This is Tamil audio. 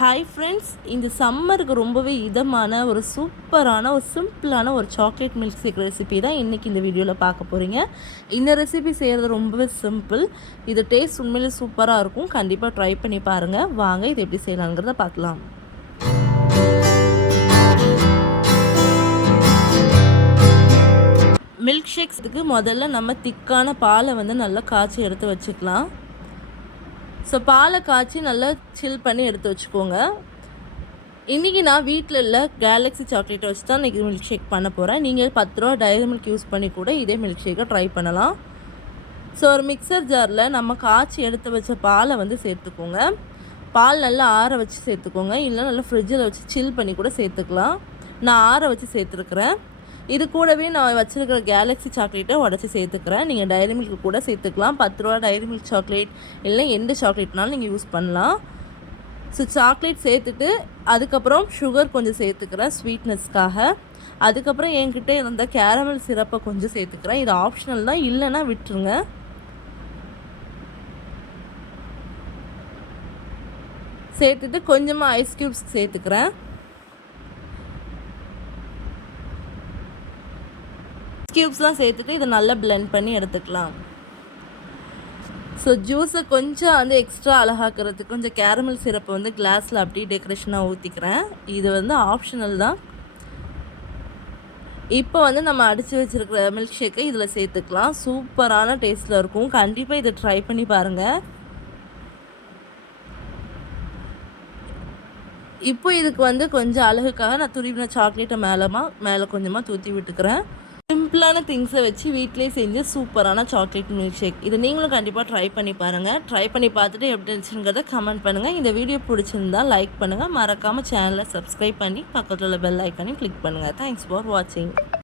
ஹாய் ஃப்ரெண்ட்ஸ், இந்த சம்மருக்கு ரொம்பவே இதமான ஒரு சூப்பரான ஒரு சிம்பிளான ஒரு சாக்லேட் மில்க் ஷேக் ரெசிபி தான் இன்றைக்கி இந்த வீடியோவில் பார்க்க போகிறீங்க. இந்த ரெசிபி செய்கிறது ரொம்பவே சிம்பிள். இது டேஸ்ட் உண்மையிலே சூப்பராக இருக்கும். கண்டிப்பாக ட்ரை பண்ணி பாருங்கள். வாங்க இது எப்படி செய்யலாங்கிறத பார்க்கலாம். மில்க் ஷேக்ஸுக்கு முதல்ல நம்ம திக்கான பாலை நல்லா காய்ச்சி எடுத்து வச்சுக்கலாம். ஸோ பாலை காய்ச்சி நல்லா சில் பண்ணி எடுத்து வச்சுக்கோங்க. இன்றைக்கி நான் வீட்டில் உள்ள கேலக்ஸி சாக்லேட்டை வச்சு தான் இன்றைக்கி மில்க் ஷேக் பண்ண போகிறேன். நீங்கள் 10 ரூபா டைரி மில்க் யூஸ் பண்ணி கூட இதே மில்க் ஷேக்கை ட்ரை பண்ணலாம். ஸோ ஒரு மிக்சர் ஜாரில் நம்ம காய்ச்சி எடுத்து வச்ச பாலை சேர்த்துக்கோங்க. பால் நல்லா ஆற வச்சு சேர்த்துக்கோங்க. இல்லை நல்லா ஃப்ரிட்ஜில் வச்சு சில் பண்ணி கூட சேர்த்துக்கலாம். நான் ஆற வச்சு சேர்த்துருக்குறேன். இது கூடவே நான் வச்சுருக்கிற கேலக்ஸி சாக்லேட்டை உடச்சி சேர்த்துக்கிறேன். நீங்கள் டைரி மில்க் கூட சேர்த்துக்கலாம். 10 ரூபா டைரி மில்க் சாக்லேட் இல்லை எந்த சாக்லேட்னாலும் நீங்கள் யூஸ் பண்ணலாம். ஸோ சாக்லேட் சேர்த்துட்டு அதுக்கப்புறம் சுகர் கொஞ்சம் சேர்த்துக்கிறேன் ஸ்வீட்னஸ்க்காக. அதுக்கப்புறம் என்கிட்ட இருந்த கேரமல் சிரப்பை கொஞ்சம் சேர்த்துக்கிறேன். இது ஆப்ஷனல் தான், இல்லைன்னா விட்டுருங்க. சேர்த்துட்டு கொஞ்சமாக ஐஸ் க்யூப்ஸ் சேர்த்துக்கிறேன். க்யூப்ஸ்லாம் சேர்த்துட்டு இதை நல்லா பிளெண்ட் பண்ணி எடுத்துக்கலாம். ஸோ ஜூஸை கொஞ்சம் எக்ஸ்ட்ரா அழகாக்கிறதுக்கு கொஞ்சம் கேரமல் சிரப்பை கிளாஸில் அப்படியே டெக்கரேஷனாக ஊற்றிக்கிறேன். இது ஆப்ஷனல் தான். இப்போ நம்ம அடித்து வச்சுருக்கிற மில்க் ஷேக்கை இதில் சேர்த்துக்கலாம். சூப்பரான டேஸ்ட்டில் இருக்கும். கண்டிப்பாக இதை ட்ரை பண்ணி பாருங்கள். இப்போ இதுக்கு கொஞ்சம் அழகுக்காக நான் துருவின சாக்லேட்டை மேலே கொஞ்சமாக தூற்றி விட்டுக்கிறேன். சிம்பிளான திங்ஸை வச்சு வீட்டிலே செஞ்சு சூப்பரான சாக்லேட் மில்க் ஷேக். இதை நீங்களும் கண்டிப்பாக ட்ரை பண்ணி பாருங்கள். ட்ரை பண்ணி பார்த்துட்டு எப்படி இருந்துச்சுங்கிறத கமெண்ட் பண்ணுங்கள். இந்த வீடியோ பிடிச்சிருந்தா லைக் பண்ணுங்கள். மறக்காமல் சேனலை சப்ஸ்கிரைப் பண்ணி பக்கத்தில் உள்ள பெல் ஐக்கானையும் கிளிக் பண்ணுங்கள். தேங்க்ஸ் ஃபார் வாட்சிங்.